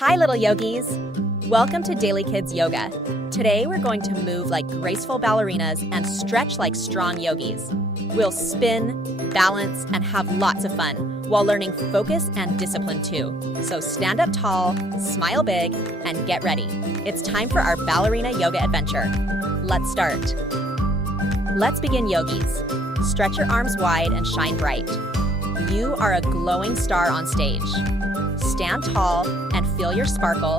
Hi, little yogis. Welcome to Daily Kids Yoga. Today, we're going to move like graceful ballerinas and stretch like strong yogis. We'll spin, balance, and have lots of fun while learning focus and discipline too. So stand up tall, smile big, and get ready. It's time for our ballerina yoga adventure. Let's start. Let's begin, yogis. Stretch your arms wide and shine bright. You are a glowing star on stage. Stand tall and feel your sparkle.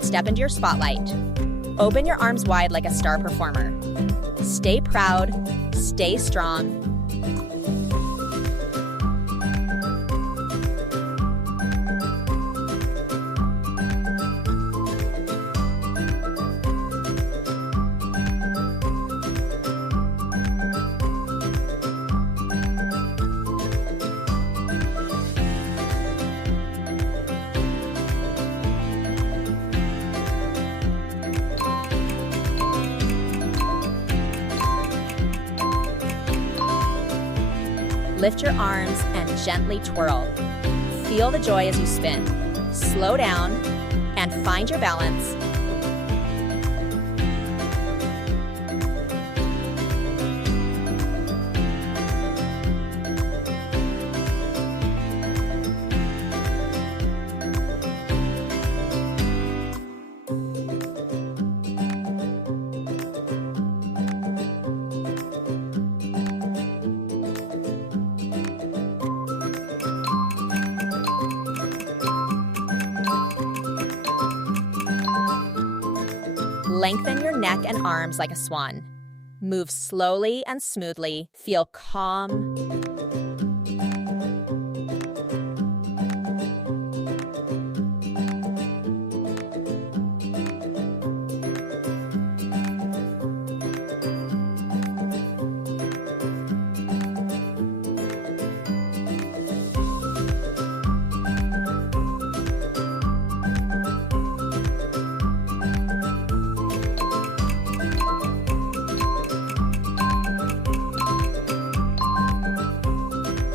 Step into your spotlight. Open your arms wide like a star performer. Stay proud, stay strong. Lift your arms and gently twirl. Feel the joy as you spin. Slow down and find your balance. Lengthen your neck and arms like a swan. Move slowly and smoothly. Feel calm.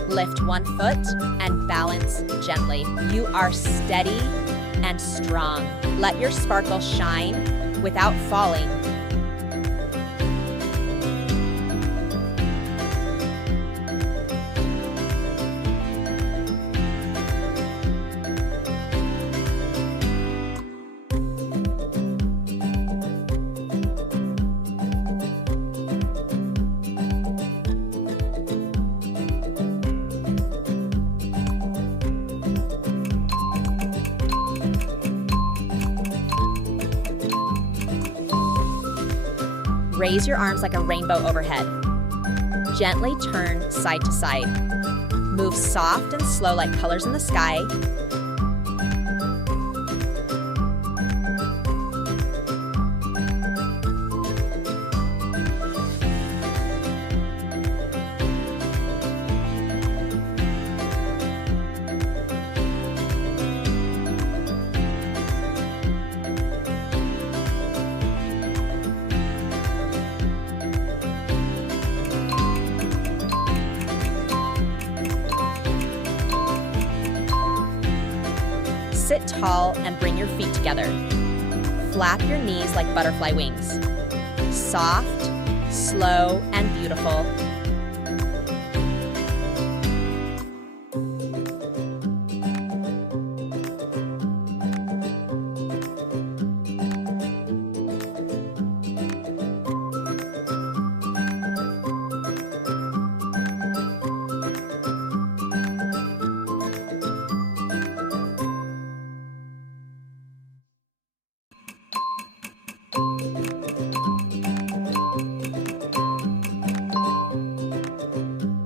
Lift one foot and balance gently. You are steady and strong. Let your sparkle shine without falling. Raise your arms like a rainbow overhead. Gently turn side to side. Move soft and slow like colors in the sky. Sit tall and bring your feet together. Flap your knees like butterfly wings. Soft, slow, and beautiful.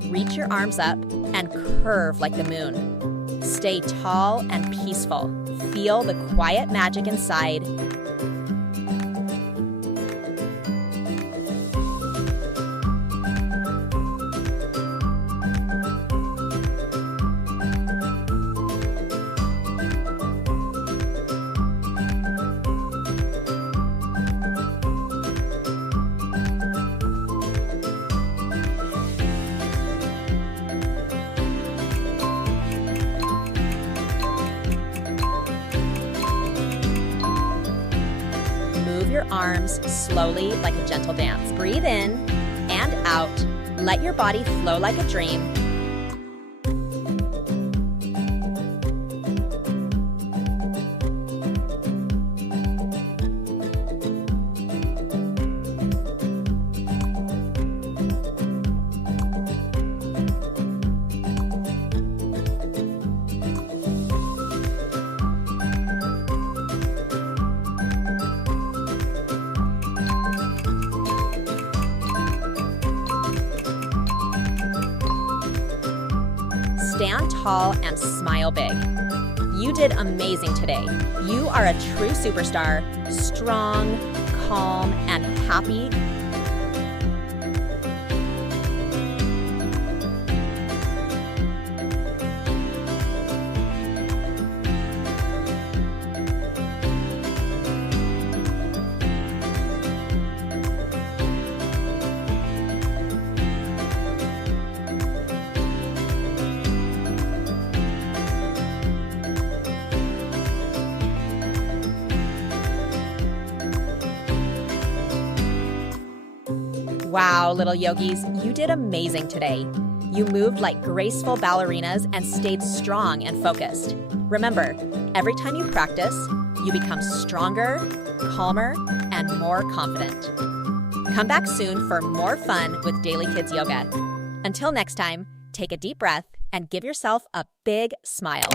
Reach your arms up and curve like the moon. Stay tall and peaceful. feel the quiet magic inside. Move your arms slowly like a gentle dance. Breathe in and out. Let your body flow like a dream. Stand tall and smile big. You did amazing today. You are a true superstar, strong, calm, and happy. Wow, little yogis, you did amazing today. You moved like graceful ballerinas and stayed strong and focused. Remember, every time you practice, you become stronger, calmer, and more confident. Come back soon for more fun with Daily Kids Yoga. Until next time, take a deep breath and give yourself a big smile.